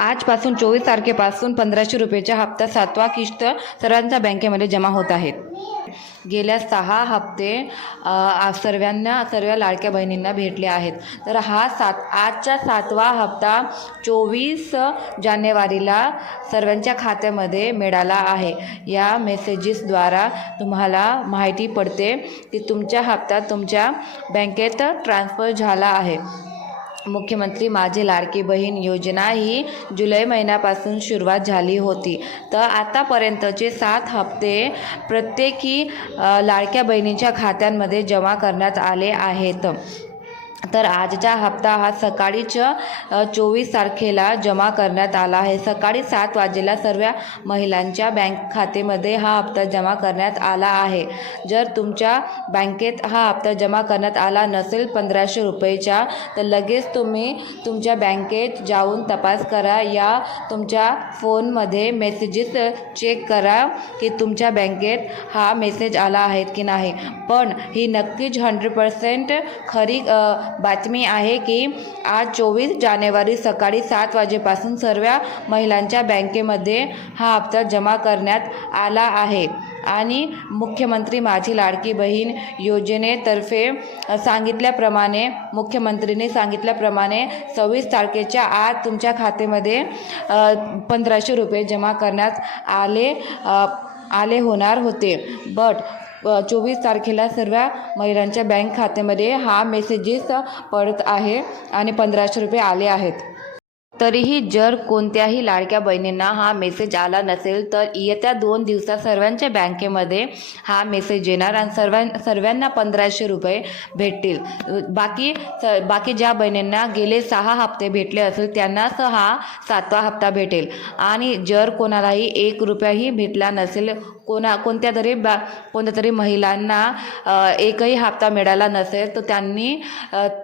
आजपासून 24 तारखेपासून 1500 रुपयाचा हप्ता 7वा किस्त सर्वांच्या बँकेमध्ये जमा होत आहेत। गेल्या 6 हप्ते सर्व लाडक्या बहिणींना भेटले आहेत। तर आजचा 7वा हप्ता 24 जानेवारीला सर्वांच्या खात्यामध्ये मिळाला आहे। या मेसेजेसद्वारा तुम्हाला माहिती पडते की तुमचा हप्ता तुमच्या बँकेत ट्रान्सफर झाला आहे। मुख्यमंत्री माझी लाडकी बहीण योजना ही जुलै महिन्यापासून सुरुवात झाली होती। तर आतापर्यंतचे 7 हप्ते प्रत्येकी लाडक्या बहिणींच्या खात्यांमध्ये जमा करण्यात आले आहेत। तर आजचा हप्ता हा सकाळीच 24 तारखेला जमा करण्यात आला आहे। सकाळी 7 वाजेला सर्व महिलांच्या बँक खात्यामध्ये हा हप्ता जमा करण्यात आला आहे। जर तुमच्या बँकेत हा हप्ता जमा करण्यात आला नसेल 1500 रुपयेचा, तर लगेच तुम्ही तुमच्या बँकेत जाऊन तपास करा या तुमच्या फोनमध्ये मेसेजेस चेक करा की तुमच्या बँकेत हा मेसेज आला आहे की नाही। पण ही नक्कीच 100% खरी बातमी आहे की आज 24 जानेवारी सकाळी 7 वाजेपासून सर्व महिलांच्या बँकेमध्ये हा हप्ता जमा करण्यात आला आहे। आणि मुख्यमंत्री माझी लाडकी बहीण योजनेतर्फे मुख्यमंत्रीने सांगितल्याप्रमाणे 24 तारखेच्या आज तुमच्या खात्यामध्ये 1500 रुपये जमा करण्यात आले होणार होते। बट 24 तारखेला सर्व महिलांच्या बँक खात्यामध्ये हा मेसेजेस पडत आहे आणि 1500 रुपये आले आहेत। तरीही जर कोणत्याही लाडक्या बहिणींना हा मेसेज आला नसेल तर येत्या 2 दिवसात सर्वांच्या बँकेमध्ये हा मेसेज येणार आणि सर्वांना 1500 रुपये भेटतील। बाकी ज्या बहिणींना गेले 6 हप्ते भेटले असेल त्यांनाच हा 7वा हप्ता भेटेल। आणि जर कोणालाही 1 रुपयाही भेटला नसेल, कोणत्या तरी महिलांना एकही हप्ता मिळाला नसेल, तर त्यांनी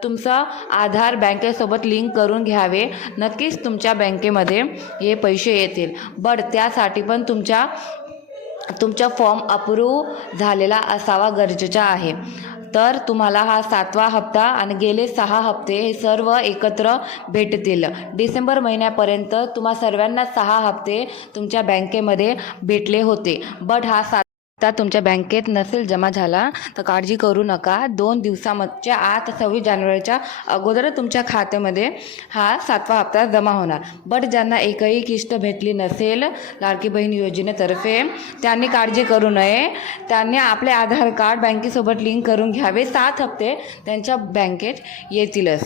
तुमचा आधार बँकेसोबत लिंक करून घ्यावे। नक्कीच तुमच्या बँकेमध्ये हे पैसे येतील। बट त्यासाठी पण तुमचा फॉर्म अप्रूव्ह झालेला असावा गरजेचा आहे। तर तुम्हाला हा 7वा हप्ता आणि गेले 6 हप्ते हे सर्व एकत्र भेटतील। डिसेंबर महिन्यापर्यंत तुम्हा सर्वांना 6 हप्ते तुमच्या बँकेमध्ये भेटले होते। बट हा 7 हप्ता तुमच्या बँकेत नसेल जमा झाला तर काळजी करू नका। 2 दिवसांच्या आत 26 जानेवारीच्या अगोदर तुमच्या खात्यामध्ये हा 7वा हप्ता जमा होणार। बट ज्यांना एकही किस्त भेटली नसेल लाडकी बहीण योजनेतर्फे त्यांनी काळजी करू नये। त्यांनी आपले आधार कार्ड बँकेसोबत लिंक करून घ्यावे। 7 हप्ते त्यांच्या बँकेत येतीलच।